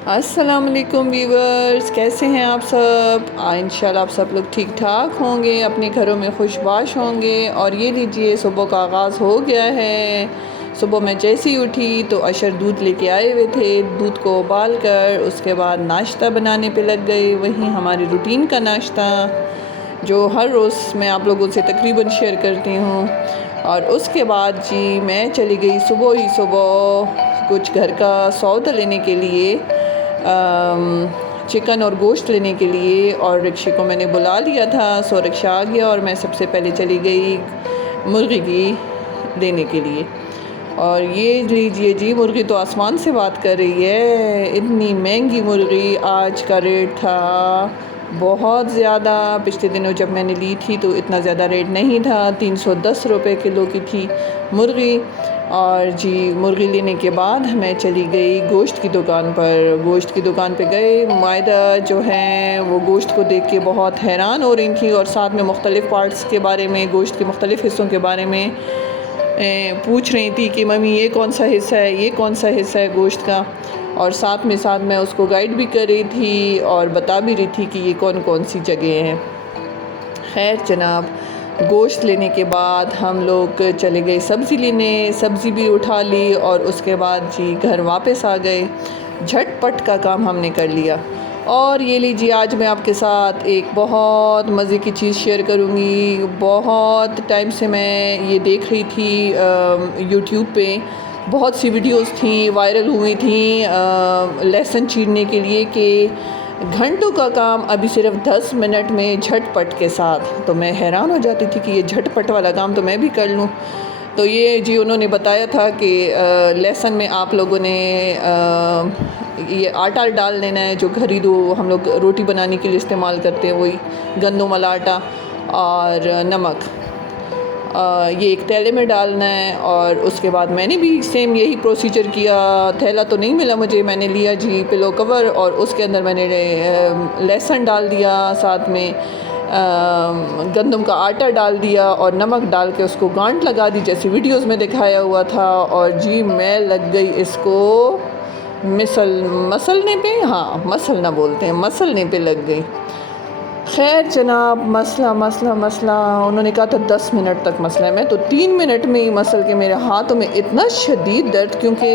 अस्सलाम वालेकुम व्यूवर्स, कैसे हैं आप सब। इंशाल्लाह आप सब लोग ठीक ठाक होंगे, अपने घरों में खुशबाश होंगे। और ये लीजिए सुबह का आगाज़ हो गया है। सुबह मैं जैसे ही उठी तो अशर दूध लेके आए हुए थे। दूध को उबाल कर उसके बाद नाश्ता बनाने पे लग गए। वहीं हमारी रूटीन का नाश्ता जो हर रोज़ मैं आप लोगों से तकरीबन शेयर करती हूँ। और उसके बाद जी मैं चली गई सुबह ही सुबह कुछ घर का सौदा लेने के लिए, चिकन और गोश्त लेने के लिए। और रिक्शे को मैंने बुला लिया था, सो रिक्शा आ गया और मैं सबसे पहले चली गई मुर्गी की लेने के लिए। और ये लीजिए जी, मुर्गी तो आसमान से बात कर रही है। इतनी महंगी मुर्गी, आज का रेट था बहुत ज़्यादा। पिछले दिनों जब मैंने ली थी तो इतना ज़्यादा रेट नहीं था, 310 रुपये किलो की थी मुर्गी। और जी मुर्गी लेने के बाद मैं चली गई गोश्त की दुकान पर। गोश्त की दुकान पे गए, मायदा जो है वो गोश्त को देख के बहुत हैरान हो रही थी और साथ में मुख्तलिफ़ पार्ट्स के बारे में, गोश्त के मुख्तलिफ़ हिस्सों के बारे में पूछ रही थी कि मम्मी ये कौन सा हिस्सा है, ये कौन सा हिस्सा है गोश्त का। और साथ में मैं उसको गाइड भी कर रही थी और बता भी रही थी कि ये कौन कौन सी जगह हैं। खैर जनाब, गोश्त लेने के बाद हम लोग चले गए सब्ज़ी लेने। सब्ज़ी भी उठा ली और उसके बाद जी घर वापस आ गए। झटपट का काम हमने कर लिया। और ये लीजिए, आज मैं आपके साथ एक बहुत मज़े की चीज़ शेयर करूँगी। बहुत टाइम से मैं ये देख रही थी, यूट्यूब पे बहुत सी वीडियोस थी, वायरल हुई थी लहसुन चीरने के लिए कि घंटों का काम अभी सिर्फ 10 मिनट में झटपट के साथ। तो मैं हैरान हो जाती थी कि ये झटपट वाला काम तो मैं भी कर लूँ। तो ये जी उन्होंने बताया था कि लहसुन में आप लोगों ने ये आटा डाल लेना है, जो घरेलू हम लोग रोटी बनाने के लिए इस्तेमाल करते हैं, वही गंदम वाला आटा और नमक। ये एक थैले में डालना है। और उसके बाद मैंने भी सेम यही प्रोसीजर किया। थैला तो नहीं मिला मुझे, मैंने लिया जी पिलो कवर और उसके अंदर मैंने लहसुन डाल दिया, साथ में गंदम का आटा डाल दिया और नमक डाल के उसको गांठ लगा दी जैसे वीडियोस में दिखाया हुआ था। और जी मैं लग गई इसको मसलने पे, हाँ मसलना बोलते हैं, मसलने पे लग गई। खैर जनाब, मसला उन्होंने कहा था 10 मिनट तक मसला है। मैं तो 3 मिनट में ही मसल के मेरे हाथों में इतना शदीद दर्द, क्योंकि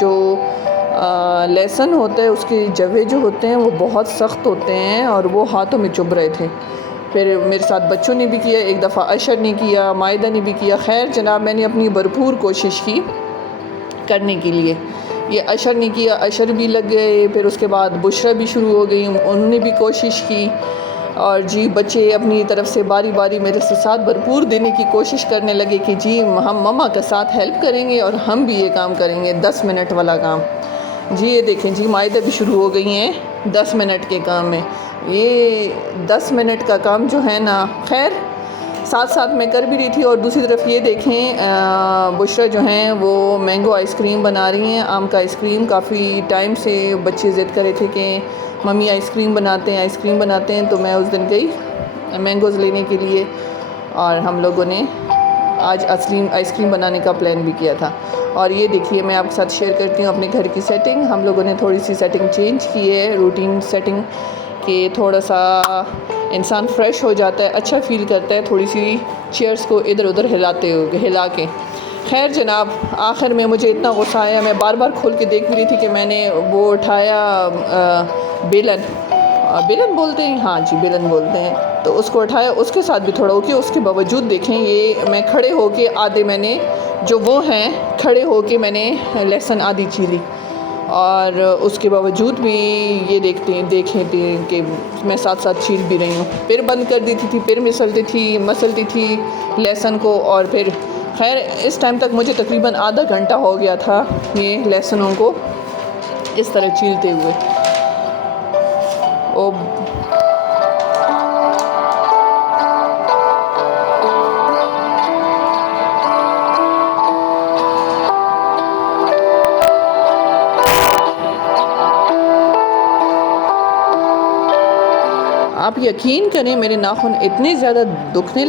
जो लहसुन होता है उसके जवे जो होते हैं वो बहुत सख्त होते हैं और वो हाथों में चुभ रहे थे। फिर मेरे साथ बच्चों ने भी किया, एक दफ़ा अशर ने किया, मायदा ने भी किया। खैर जनाब, मैंने अपनी भरपूर कोशिश की करने के लिए। ये अशर ने किया, अशर भी लग गए। फिर उसके बाद बुशरा भी शुरू हो गई, उन्होंने भी कोशिश की। और जी बच्चे अपनी तरफ से बारी बारी मेरे से साथ भरपूर देने की कोशिश करने लगे कि जी हम मम्मा के साथ हेल्प करेंगे और हम भी ये काम करेंगे 10 मिनट वाला काम। जी ये देखें जी, मायदा भी शुरू हो गई हैं 10 मिनट के काम में। ये 10 मिनट का काम जो है ना, खैर साथ साथ मैं कर भी रही थी। और दूसरी तरफ ये देखें, बुशरा जो हैं वो मैंगो आइसक्रीम बना रही हैं, आम का आइसक्रीम। काफ़ी टाइम से बच्चे ज़िद कर रहे थे कि मम्मी आइसक्रीम बनाते हैं, आइसक्रीम बनाते हैं। तो मैं उस दिन गई मैंगोज़ लेने के लिए और हम लोगों ने आज आइसक्रीम बनाने का प्लान भी किया था। और ये देखिए, मैं आपके साथ शेयर करती हूँ अपने घर की सेटिंग। हम लोगों ने थोड़ी सी सेटिंग चेंज की है, रूटीन सेटिंग, कि थोड़ा सा इंसान फ्रेश हो जाता है, अच्छा फ़ील करता है थोड़ी सी चेयर्स को इधर उधर हिला के। खैर जनाब, आखिर में मुझे इतना गुस्सा आया, मैं बार बार खोल के देख भी रही थी कि मैंने वो उठाया बेलन बोलते हैं, हाँ जी बेलन बोलते हैं, तो उसको उठाया, उसके साथ भी थोड़ा ओके। उसके बावजूद देखें, ये मैं खड़े होके आधे, मैंने जो वो हैं खड़े होके मैंने लहसुन आधी छीली। और उसके बावजूद भी ये देखें थे कि मैं साथ साथ छील भी रही हूँ। फिर बंद कर देती थी, फिर मसलती थी लहसुन को। और फिर खैर इस टाइम तक मुझे तकरीबन आधा घंटा हो गया था ये लहसुनों को इस तरह छीलते हुए। ओ आप यकीन करें, मेरे नाखून इतने ज़्यादा दुखने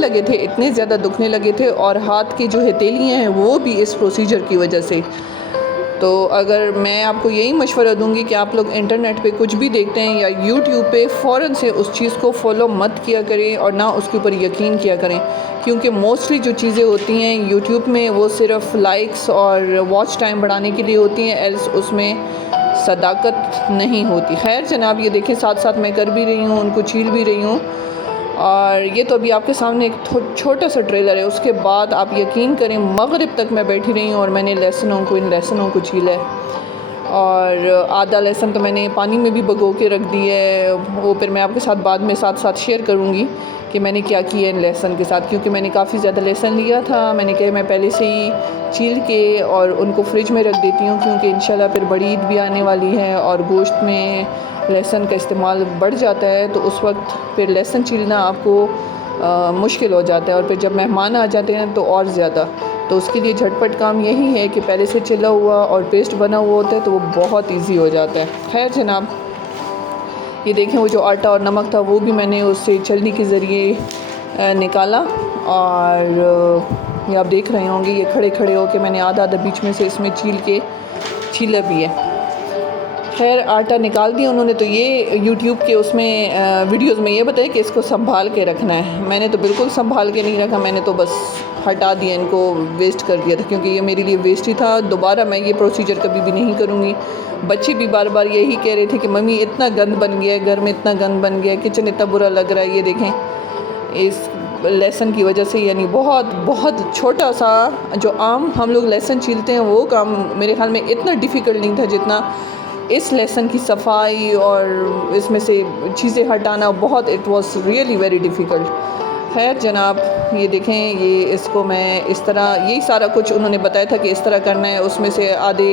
लगे थे और हाथ की जो हथेलियाँ हैं वो भी इस प्रोसीजर की वजह से। तो अगर मैं आपको यही मशवरा दूंगी कि आप लोग इंटरनेट पे कुछ भी देखते हैं या यूट्यूब पे फ़ौरन से उस चीज़ को फॉलो मत किया करें और ना उसके ऊपर यकीन किया करें, क्योंकि मोस्टली जो चीज़ें होती हैं यूट्यूब में वो सिर्फ लाइक्स और वॉच टाइम बढ़ाने के लिए होती हैं, एल्स उसमें सदाकत नहीं होती। खैर जनाब, ये देखें साथ साथ मैं कर भी रही हूँ, उनको छील भी रही हूँ। और ये तो अभी आपके सामने एक छोटा सा ट्रेलर है। उसके बाद आप यकीन करें मगरिब तक मैं बैठी रही हूँ और मैंने इन लहसनों को छीला है। और आधा लहसुन तो मैंने पानी में भी भिगो के रख दी है, वो फिर मैं आपके साथ बाद में साथ शेयर करूँगी कि मैंने क्या किया इन लहसुन के साथ, क्योंकि मैंने काफ़ी ज़्यादा लहसुन लिया था। मैंने कहा मैं पहले से ही छील के और उनको फ्रिज में रख देती हूँ, क्योंकि इंशाल्लाह फिर बड़ी ईद भी आने वाली है और गोश्त में लहसुन का इस्तेमाल बढ़ जाता है, तो उस वक्त फिर लहसुन छीलना आपको मुश्किल हो जाता है और फिर जब मेहमान आ जाते हैं तो और ज़्यादा। तो उसके लिए झटपट काम यही है कि पहले से छिला हुआ और पेस्ट बना हुआ होता है तो वो बहुत इजी हो जाता है। खैर जनाब, ये देखें वो जो आटा और नमक था वो भी मैंने उससे छलनी के ज़रिए निकाला। और ये आप देख रहे होंगे ये खड़े खड़े होकर मैंने आधा बीच में से इसमें छीला भी है। खैर आटा निकाल दिया उन्होंने, तो ये यूट्यूब के उसमें वीडियोस में ये बताया कि इसको संभाल के रखना है। मैंने तो बिल्कुल संभाल के नहीं रखा, मैंने तो बस हटा दिया, इनको वेस्ट कर दिया था, क्योंकि ये मेरे लिए वेस्ट ही था। दोबारा मैं ये प्रोसीजर कभी भी नहीं करूँगी। बच्चे भी बार बार यही कह रहे थे कि मम्मी इतना गंद बन गया है, घर में इतना गंद बन गया है, किचन इतना बुरा लग रहा है। ये देखें इस लहसुन की वजह से, यानी बहुत छोटा सा जो आम हम लोग लहसुन छीलते हैं वो काम मेरे ख्याल में इतना डिफ़िकल्ट नहीं था जितना इस लहसुन की सफाई और इसमें से चीज़ें हटाना बहुत, it was really very difficult. खैर जनाब, ये देखें ये इसको मैं इस तरह, यही सारा कुछ उन्होंने बताया था कि इस तरह करना है। उसमें से आधे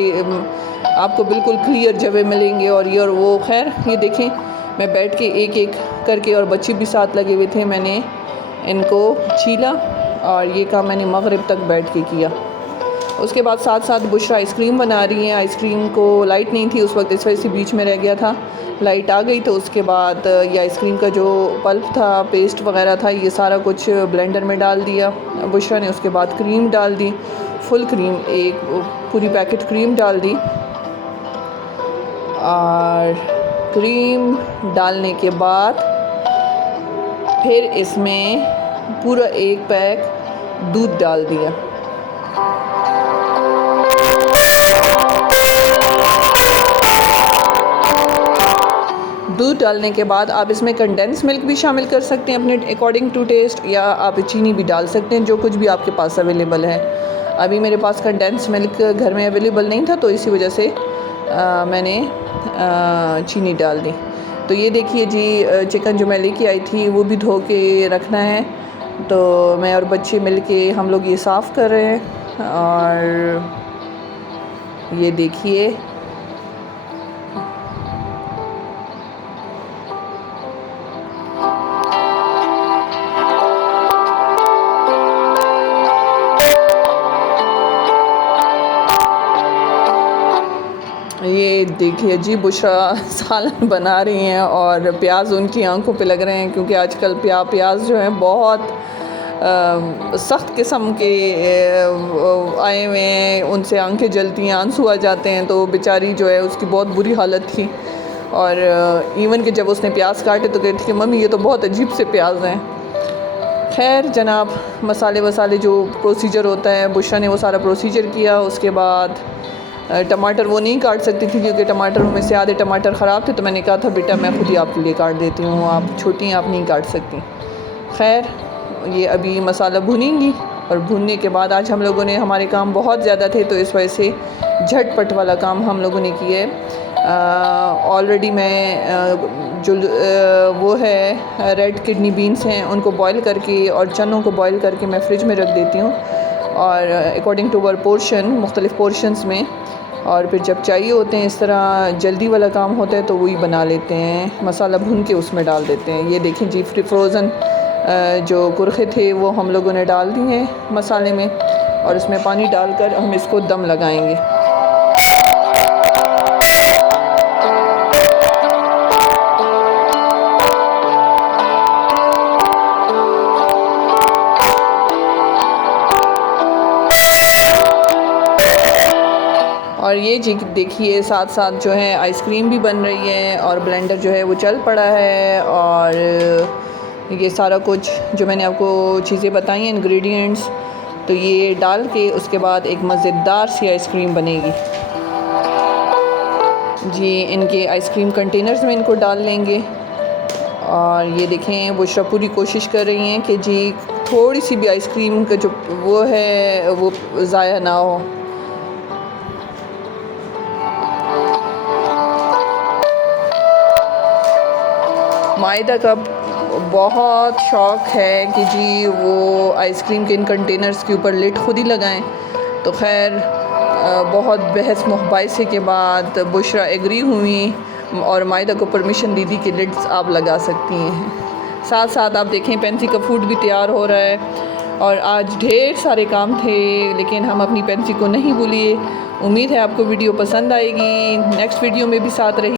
आपको बिल्कुल क्लियर जगह मिलेंगे और ये और वो। खैर ये देखें मैं बैठ के एक एक करके, और बच्चे भी साथ लगे हुए थे, मैंने इनको छीला और ये काम मैंने मगरिब तक बैठ के किया। उसके बाद साथ साथ बुशरा आइसक्रीम बना रही हैं। आइसक्रीम को लाइट नहीं थी उस वक्त, इस वजह से बीच में रह गया था। लाइट आ गई तो उसके बाद ये आइसक्रीम का जो पल्प था, पेस्ट वगैरह था, ये सारा कुछ ब्लेंडर में डाल दिया बुशरा ने। उसके बाद क्रीम डाल दी, फुल क्रीम, एक पूरी पैकेट क्रीम डाल दी। और क्रीम डालने के बाद फिर इसमें पूरा एक पैक दूध डाल दिया। दूध डालने के बाद आप इसमें कंडेंस मिल्क भी शामिल कर सकते हैं अपने अकॉर्डिंग टू टेस्ट, या आप चीनी भी डाल सकते हैं, जो कुछ भी आपके पास अवेलेबल है। अभी मेरे पास कंडेंस मिल्क घर में अवेलेबल नहीं था, तो इसी वजह से मैंने चीनी डाल दी। तो ये देखिए जी, चिकन जो मैं लेके आई थी वो भी धो के रखना है। तो मैं और बच्चे मिल के हम लोग ये साफ़ कर रहे हैं। और ये देखिए जी बुशरा सालन बना रही हैं और प्याज उनकी आंखों पे लग रहे हैं, क्योंकि आजकल प्याज जो हैं बहुत सख्त किस्म के आए हुए हैं, उनसे आंखें जलती हैं, आंसू आ जाते हैं। तो बेचारी जो है उसकी बहुत बुरी हालत थी। और इवन कि जब उसने प्याज काटे तो कहती कि मम्मी ये तो बहुत अजीब से प्याज हैं। खैर जनाब, मसाले जो प्रोसीजर होता है, बुशरा ने वो सारा प्रोसीजर किया। उसके बाद टमाटर वो नहीं काट सकती थी, क्योंकि टमाटर में से आधे टमाटर ख़राब थे। तो मैंने कहा था बेटा मैं खुद ही आपके लिए काट देती हूँ, आप छोटी हैं, आप नहीं काट सकती। खैर ये अभी मसाला भुनेंगी, और भुनने के बाद आज हम लोगों ने, हमारे काम बहुत ज़्यादा थे तो इस वजह से झटपट वाला काम हम लोगों ने किया है। ऑलरेडी मैं जो वो है रेड किडनी बीन्स हैं उनको बॉईल करके और चनों को बॉईल करके मैं फ़्रिज में रख देती हूँ, और अकॉर्डिंग टू आवर पोर्शन, मुख्तलिफ़ पोर्शंस में। और फिर जब चाहिए होते हैं, इस तरह जल्दी वाला काम होता है, तो वही बना लेते हैं, मसाला भून के उसमें डाल देते हैं। ये देखें जी, फ्रोज़न जो कुरखे थे वो हम लोगों ने डाल दिए हैं मसाले में, और इसमें पानी डालकर हम इसको दम लगाएंगे। और और ये जी देखिए साथ साथ जो है आइसक्रीम भी बन रही है और ब्लेंडर जो है वो चल पड़ा है। और ये सारा कुछ जो मैंने आपको चीज़ें बताई हैं इंग्रेडिएंट्स, तो ये डाल के उसके बाद एक मज़ेदार सी आइसक्रीम बनेगी जी। इनके आइसक्रीम कंटेनर्स में इनको डाल लेंगे। और ये देखें बुशरा पूरी कोशिश कर रही हैं कि जी थोड़ी सी भी आइसक्रीम का जो वो है वो ज़ाया ना हो। मायदा का बहुत शौक़ है कि जी वो आइसक्रीम के इन कंटेनर्स के ऊपर लिड खुद ही लगाएं। तो खैर बहुत बहस मुबाहिसे के बाद बुशरा एग्री हुई और मायदा को परमिशन दी थी कि लिड्स आप लगा सकती हैं। साथ साथ आप देखें पेंसी का फूड भी तैयार हो रहा है। और आज ढेर सारे काम थे लेकिन हम अपनी पेंसी को नहीं भूलिए। उम्मीद है आपको वीडियो पसंद आएगी। नेक्स्ट वीडियो में भी साथ रहिए।